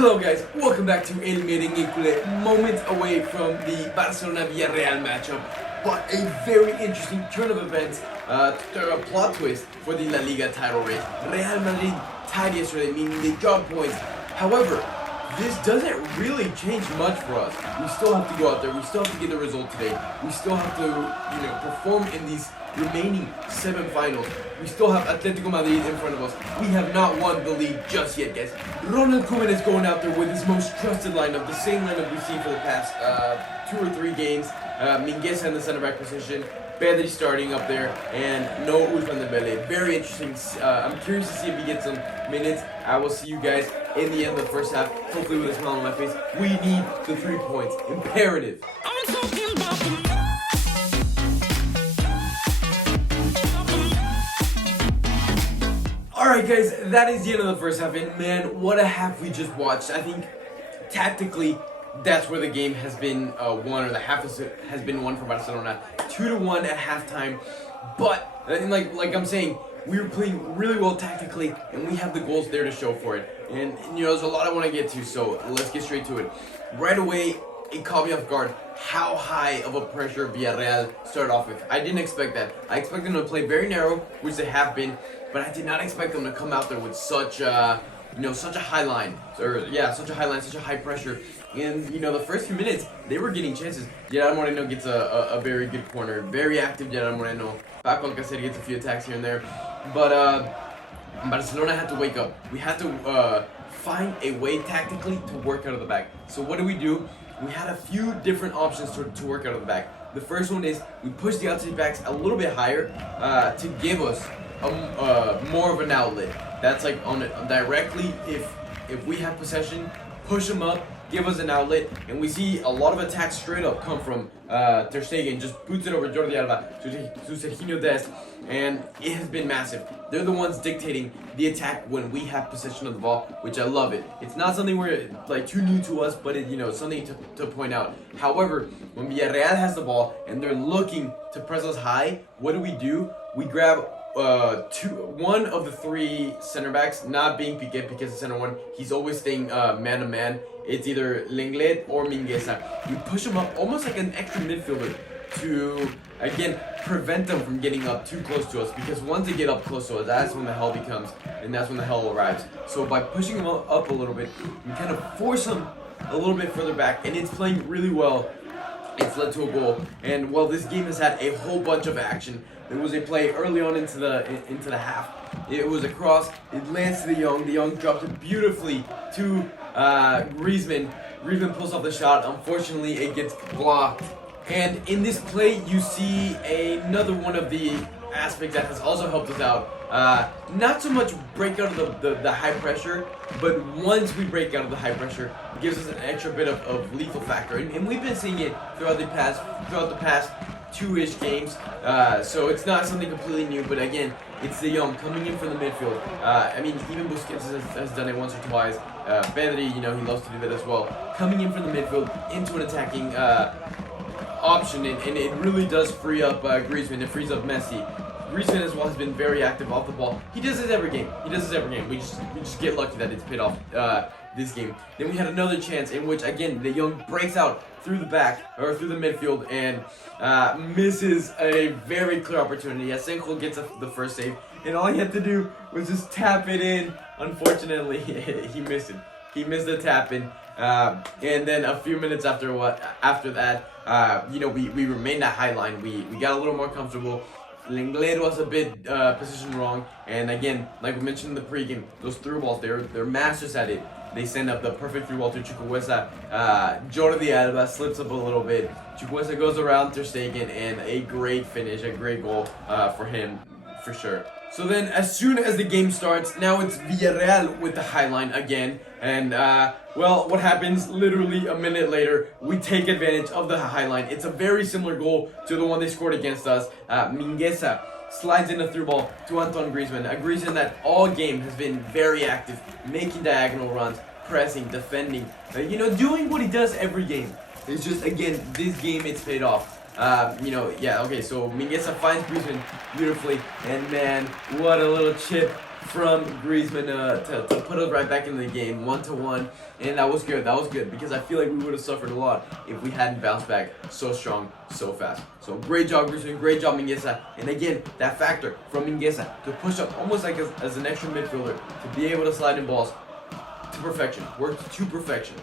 Hello guys, welcome back to El Merengue Cule, moments away from the Barcelona Villarreal matchup, but a very interesting turn of events, a plot twist for the La Liga title race. Real Madrid tied yesterday, meaning they dropped points. However, this doesn't really change much for us. We still have to go out there, we still have to get the result today, we still have to, perform in these remaining 7 finals. We still have Atletico Madrid in front of us. We have not won the league just yet, guys. Ronald Koeman is going out there with his most trusted lineup, the same lineup we've seen for the past 2 or 3 games. Mingueza in the center back position, Pedri starting up there, and no Dembele. Very interesting. I'm curious to see if he gets some minutes. I will see you guys in the end of the first half, hopefully with a smile on my face. We need the 3 points. Imperative. I'm talking about the Alright guys, that is the end of the first half, and man, what a half we just watched. I think tactically, that's where the game has been won, or the half has been won for Barcelona. 2-1 at halftime, but like I'm saying, we were playing really well tactically, and we have the goals there to show for it. And there's a lot I want to get to, so let's get straight to it. Right away, it caught me off guard how high of a pressure Villarreal started off with. I didn't expect that. I expected them to play very narrow, which they have been, but I did not expect them to come out there with such such a high line, such a high pressure. And the first few minutes they were getting chances. Gerard Moreno gets a very good corner, very active Gerard Moreno. Paco Alcacer gets a few attacks here and there, but Barcelona had to wake up. We had to find a way tactically to work out of the back. So what do? We had a few different options to work out of the back. The first one is we push the outside backs a little bit higher to give us more of an outlet. That's like on it directly. If we have possession, push them up, give us an outlet, and we see a lot of attacks straight up come from Ter Stegen. Just boots it over Jordi Alba to Serginho Dest, and it has been massive. They're the ones dictating the attack when we have possession of the ball, which I love it. It's not something we're too new to us, but it's something to point out. However, when Villarreal has the ball and they're looking to press us high, what do? We grab one of the 3 center backs, not being Piqué because the center one, he's always staying man to man. It's either Lenglet or Mingueza. We push him up almost like an extra midfielder to again prevent them from getting up too close to us, because once they get up close to us, that's when the hell becomes, and that's when the hell arrives. So by pushing them up a little bit, we kind of force them a little bit further back, and it's playing really well. It's led to a goal, and while this game has had a whole bunch of action, there was a play early on into the half. It was a cross. It lands to De Jong. De Jong dropped it beautifully to Griezmann. Griezmann pulls off the shot. Unfortunately, it gets blocked. And in this play, you see another one of the aspects that has also helped us out. Not so much break out of the high pressure, but once we break out of the high pressure, it gives us an extra bit of lethal factor. And we've been seeing it throughout the past 2-ish games, so it's not something completely new, but again, it's De Jong coming in from the midfield. Even Busquets has done it once or twice. Pedri, he loves to do that as well. Coming in from the midfield into an attacking option, and it really does free up Griezmann. It frees up Messi. Griezmann as well has been very active off the ball. He does this every game. We just get lucky that it's paid off this game. Then we had another chance in which again De Jong breaks out through the back or through the midfield and misses a very clear opportunity. Asenjo gets the first save, and all he had to do was just tap it in. Unfortunately, he missed it. He missed the tap in, and then a few minutes after that, we remained at high line. We got a little more comfortable. Lenglet was a bit positioned wrong, and again, like we mentioned in the pregame, those through balls, they're masters at it. They send up the perfect through ball to Chukwueze. Jordi Alba slips up a little bit. Chukwueze goes around Ter Stegen, and a great finish, a great goal for him, for sure. So then, as soon as the game starts, now it's Villarreal with the high line again. And, what happens literally a minute later, we take advantage of the high line. It's a very similar goal to the one they scored against us. Mingueza slides in a through ball to Antoine Griezmann. A Griezmann that all game has been very active, making diagonal runs, pressing, defending, doing what he does every game. It's just, again, this game it's paid off. So Mingueza finds Griezmann beautifully, and man, what a little chip from Griezmann to put us right back into the game, 1-1, and that was good. That was good because I feel like we would have suffered a lot if we hadn't bounced back so strong, so fast. So great job, Griezmann. Great job, Mingueza. And again, that factor from Mingueza to push up almost like as an extra midfielder to be able to slide in balls to perfection, worked to perfection.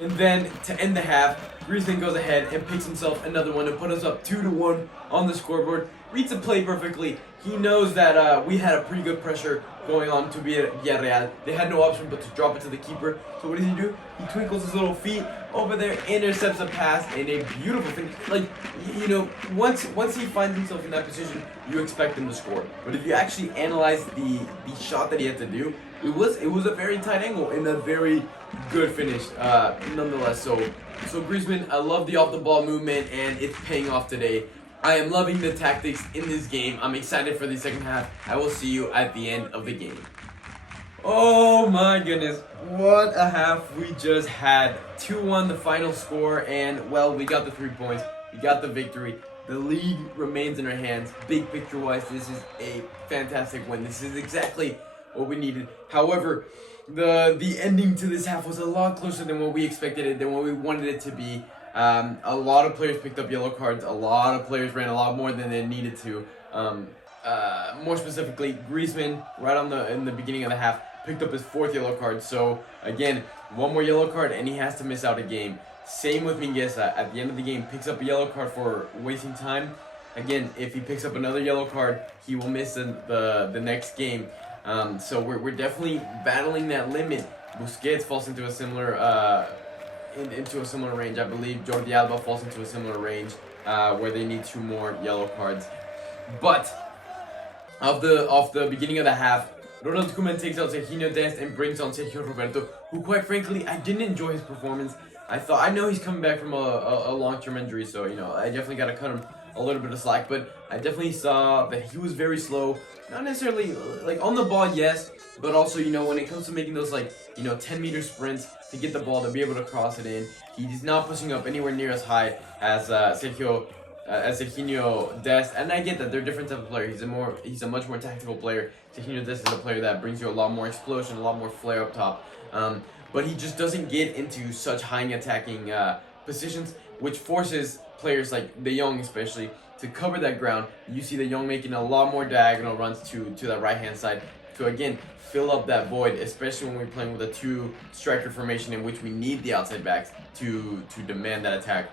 And then to end the half, Griezmann goes ahead and picks himself another one to put us up 2-1 on the scoreboard. Reads the play perfectly. He knows that we had a pretty good pressure going on to Villarreal. They had no option but to drop it to the keeper. So what does he do? He twinkles his little feet over there, intercepts a pass, and a beautiful thing. Like, you know, once he finds himself in that position, you expect him to score. But if you actually analyze the shot that he had to do, it was a very tight angle and a very good finish, nonetheless. So Griezmann, I love the off the ball movement, and it's paying off today. I am loving the tactics in this game. I'm excited for the second half. I will see you at the end of the game. Oh my goodness, what a half we just had. 2-1 the final score, and well, we got the 3 points. We got the victory. The league remains in our hands. Big picture wise, this is a fantastic win. This is exactly what we needed. However, the ending to this half was a lot closer than what we expected it, than what we wanted it to be. A lot of players picked up yellow cards. A lot of players ran a lot more than they needed to. More specifically, Griezmann, right in the beginning of the half, picked up his 4th yellow card. So again, 1 more yellow card and he has to miss out a game. Same with Mingueza. At the end of the game, picks up a yellow card for wasting time. Again, if he picks up another yellow card, he will miss the next game. So we're definitely battling that limit. Busquets falls into a similar range. I believe Jordi Alba falls into a similar range where they need 2 more yellow cards. But off the beginning of the half, Ronald Koeman takes out Serginho Dest and brings on Sergio Roberto, who quite frankly I didn't enjoy his performance. I know he's coming back from a long-term injury, so you know I definitely got to cut him a little bit of slack. But I definitely saw that he was very slow. Not necessarily like on the ball, yes, but also when it comes to making those 10-meter sprints to get the ball to be able to cross it in, he's not pushing up anywhere near as high as Sergio Dest, and I get that they're different type of player. He's a much more tactical player. Serginho Dest is a player that brings you a lot more explosion, a lot more flair up top. But he just doesn't get into such high attacking positions, which forces players like De Jong especially to cover that ground. You see De Jong making a lot more diagonal runs to that right hand side to again fill up that void, especially when we're playing with a 2 striker formation in which we need the outside backs to demand that attack.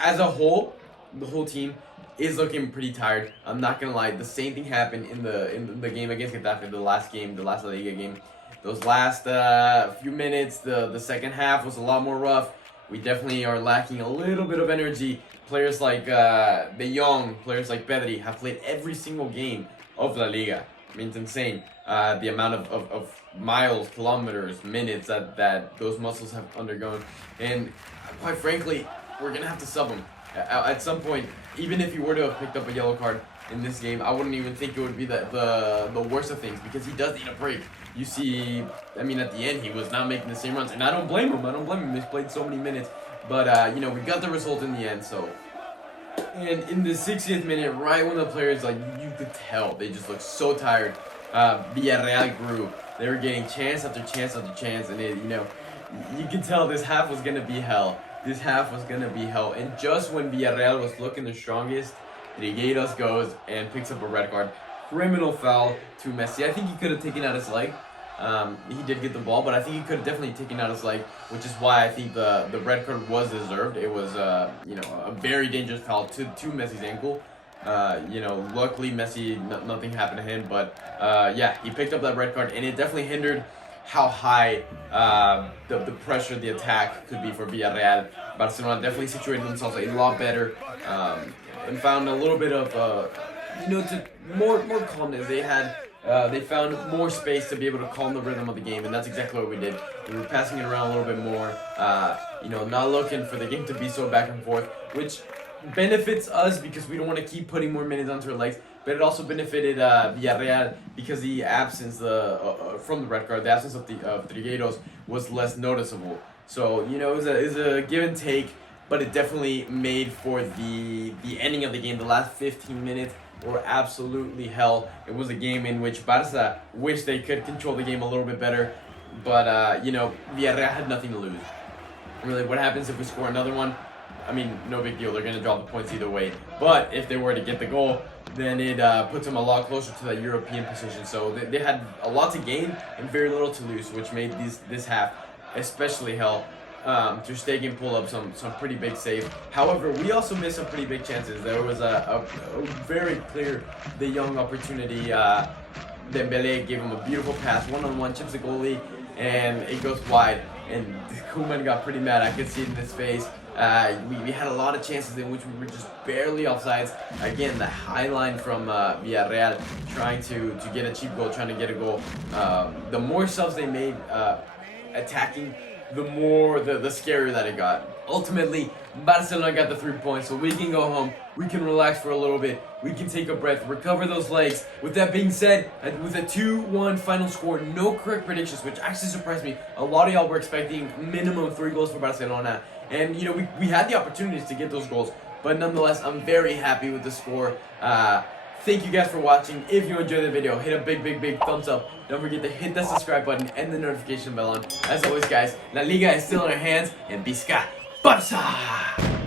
As a whole, the whole team is looking pretty tired. I'm not gonna lie. The same thing happened in the game against Getafe, the last La Liga game. Those last few minutes, the second half was a lot more rough. We definitely are lacking a little bit of energy. Players like De Jong, players like Pedri have played every single game of La Liga. I mean, it's insane the amount of miles, kilometers, minutes that those muscles have undergone. And quite frankly, we're going to have to sub him. At some point, even if he were to have picked up a yellow card in this game, I wouldn't even think it would be the worst of things because he does need a break. You see, I mean, at the end, he was not making the same runs. And I don't blame him. He's played so many minutes. But, we got the result in the end, so. And in the 60th minute, right when the players, you could tell, they just looked so tired. Villarreal grew. They were getting chance after chance after chance. And, you could tell this half was going to be hell. This half was going to be hell. And just when Villarreal was looking the strongest, Trigueiros goes and picks up a red card. Criminal foul to Messi. I think he could have taken out his leg. He did get the ball, but I think he could have definitely taken out his leg, which is why I think the red card was deserved. It was, a very dangerous foul to Messi's ankle. Luckily Messi, nothing happened to him, but he picked up that red card, and it definitely hindered how high the pressure, the attack could be for Villarreal. Barcelona definitely situated themselves a lot better and found a little bit of, more calmness. They found more space to be able to calm the rhythm of the game, and that's exactly what we did. We were passing it around a little bit more, not looking for the game to be so back and forth, which benefits us because we don't want to keep putting more minutes onto our legs, but it also benefited Villarreal because the absence from the red card, the absence of Trigueiros was less noticeable. So, it was a give and take, but it definitely made for the ending of the game, the last 15 minutes. were absolutely hell. It was a game in which Barca wished they could control the game a little bit better, but you know, Villarreal had nothing to lose. Really, what happens if we score another one? I mean, no big deal. They're going to draw the points either way. But if they were to get the goal, then it puts them a lot closer to that European position. So they had a lot to gain and very little to lose, which made this half especially hell. Ter Stegen pull up some pretty big saves. However, we also missed some pretty big chances. There was a very clear De Jong opportunity. Dembele gave him a beautiful pass, one-on-one, chips the goalie, and it goes wide. And Koeman got pretty mad. I could see it in his face. We had a lot of chances in which we were just barely offsides. Again, the high line from Villarreal trying to get a cheap goal, trying to get a goal. The more subs they made attacking, the more the scarier that it got. Ultimately, Barcelona got the 3 points, so we can go home. We can relax for a little bit. We can take a breath, recover those legs. With that being said, with a 2-1 final score, no correct predictions, which actually surprised me. A lot of y'all were expecting minimum 3 goals for Barcelona. And, you know, we had the opportunities to get those goals. But nonetheless, I'm very happy with the score. Thank you guys for watching. If you enjoyed the video, hit a big thumbs up. Don't forget to hit that subscribe button and the notification bell on. As always, guys, La Liga is still in our hands. And Visca Barca!